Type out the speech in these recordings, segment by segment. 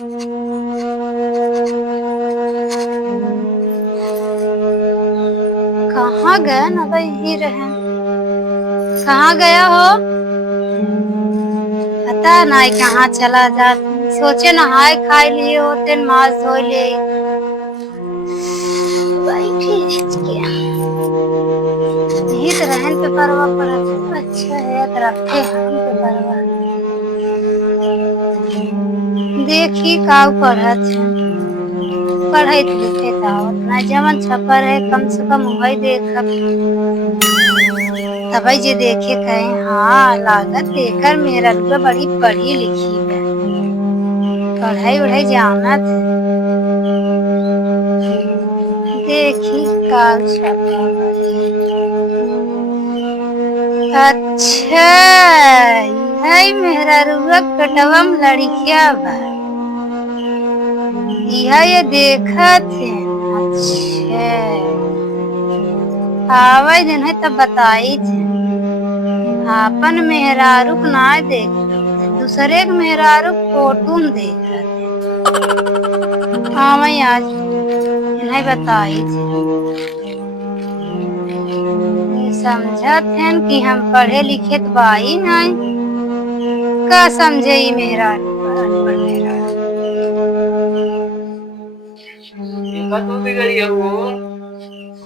कहाँ गए ना भाई, ही रहे। कहाँ गया हो? पता नहीं कहाँ चला जा। सोचे नहाए खाए लिए होते, मास धो ले। यही तो रहन पे परवा पड़ा। अच्छा है रखे हम पे परवा। देखी का पढ़त है, पढ़े लिखे था उतना जमन छपर है, कम से कम वही देखब तभी जे देखे कहे हाँ लागत देकर मेरा रुआ बड़ी पढ़ी लिखी है, पढ़ाई वढ़ाई जानत है। देखी काल छपा भाई। अच्छा है मेरा रुआ कटवा में लड़किया बा, यह ये देखा थे। अच्छा आवाज दिन है तब बताई थे। आपन मेहरारू ना देख, दूसरे के मेहरारू फोटो में देखा थे। हाँ मैं आज नहीं बताई थी। समझत हैं कि हम पढ़े लिखे तो बाई नहीं, का समझे ये मेहरारू अनपढ़ मेहरारू।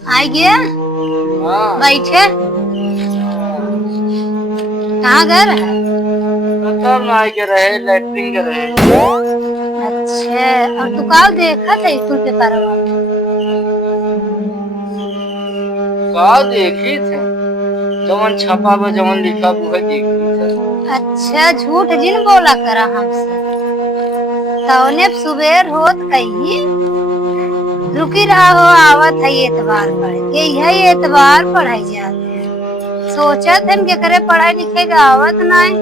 आई गया बैठे। कहाँ घर है? रहे लैट्रिन के रहे। अच्छा और तू का देखा था स्कूल पे परवा? का देखी थे जवन छपा बा जवन लिखा वो देखी थे। अच्छा झूठ जिन बोला करा हमसे, तौने सुबेर होत कहीं रुकी रहा हो आवत है एतवार पढ़ के, यही एतवार पढ़ाई जाते हैं। सोचत हैं कि करे पढ़ाई लिखे का आवत नहीं,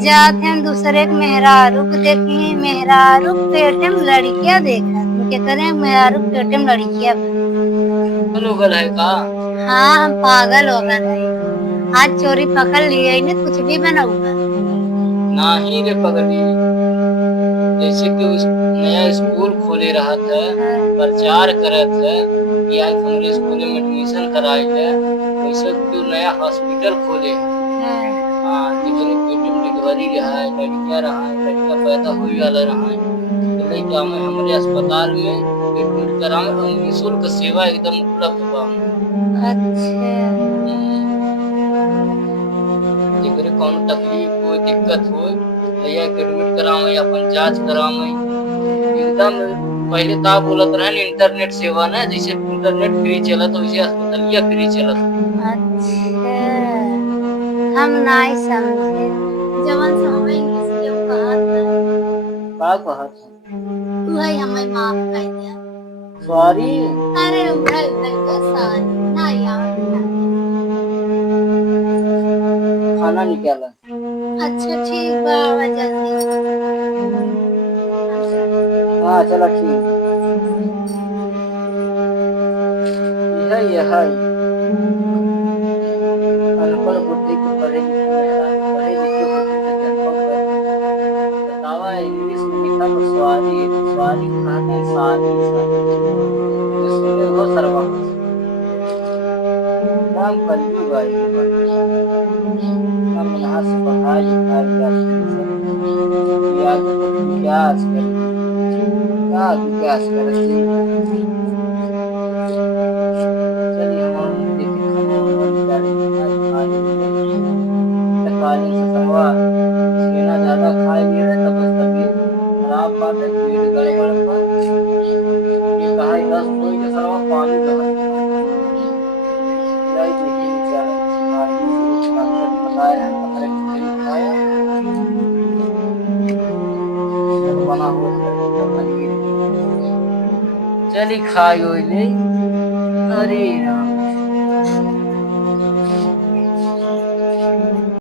जाते हैं दूसरे के मेहरारू के देखी, मेहरारू पेटे में लड़कियां देखा के करे मेहरारू पेटे में लड़कियां। लोगल है का? हाँ हम पागल हो गए हैं। आज चोरी पकड़ लिए ने कुछ भी बनाऊंगा नहीं रे पगली, जैसे कि उस नया स्कूल खोले रहा था, प्रचार करे थे कि आज हमारे स्कूल में एडमिशन कराए है, वैसे क्यों नया हॉस्पिटल खोले हैं। हाँ जितने पेट में डिलीवरी रहा है, लड़कियां रहा है, लड़कियां पैदा हुई वाला रहा है, तो लड़का में हमारे अस्पताल में एडमिट कराए और निःशुल्क सेवा एकदम उपलब्ध बा। अच्छा जेकरे कौन तकलीफ हो दिक्कत हो भैया एडमिट करावे अपन जांच करावे एकदम। पहले तो बोलत रहे इंटरनेट सेवा ना, जैसे इंटरनेट फ्री चला तो वैसे अस्पतालिया फ्री चला। अच्छा हम नहीं समझे जवन से हमें इंग्लिश के का कहा था वही हमें माफ कर दिया। सॉरी। अरे वही सॉरी ना यार। खाना निकाला। अच्छा ठीक बाबा जल्दी। हाँ चलो ठीक है अनपढ़ बुद्धि के पढ़े लिखे मेहरारू, पढ़े लिखे होते तो जन्म करते। बतावा इंग्लिश में लिखा तो सॉरी, सॉरी को कहते हैं सारी ये सुने हो सरवा नाम कलयुग आएगी। नाम यहाँ से पढ़ाई लिखाई जाती है आगे तक विकास करेगी, क्या विकास करेगी। चलिए हम देखे खाना वाना निकालेंगे कालीन से सरवा सेना ज्यादा खाए लिए रहे तब तबीयत खराब बात है, पेट गड़बड़ पर ये कहा 10 कोई के सरवा पानी जहर जाई देखी निकाले डॉक्टर बताए हैं 15 दिन खाया जब बना हुआ पनीर चली खाई ले। अरे राम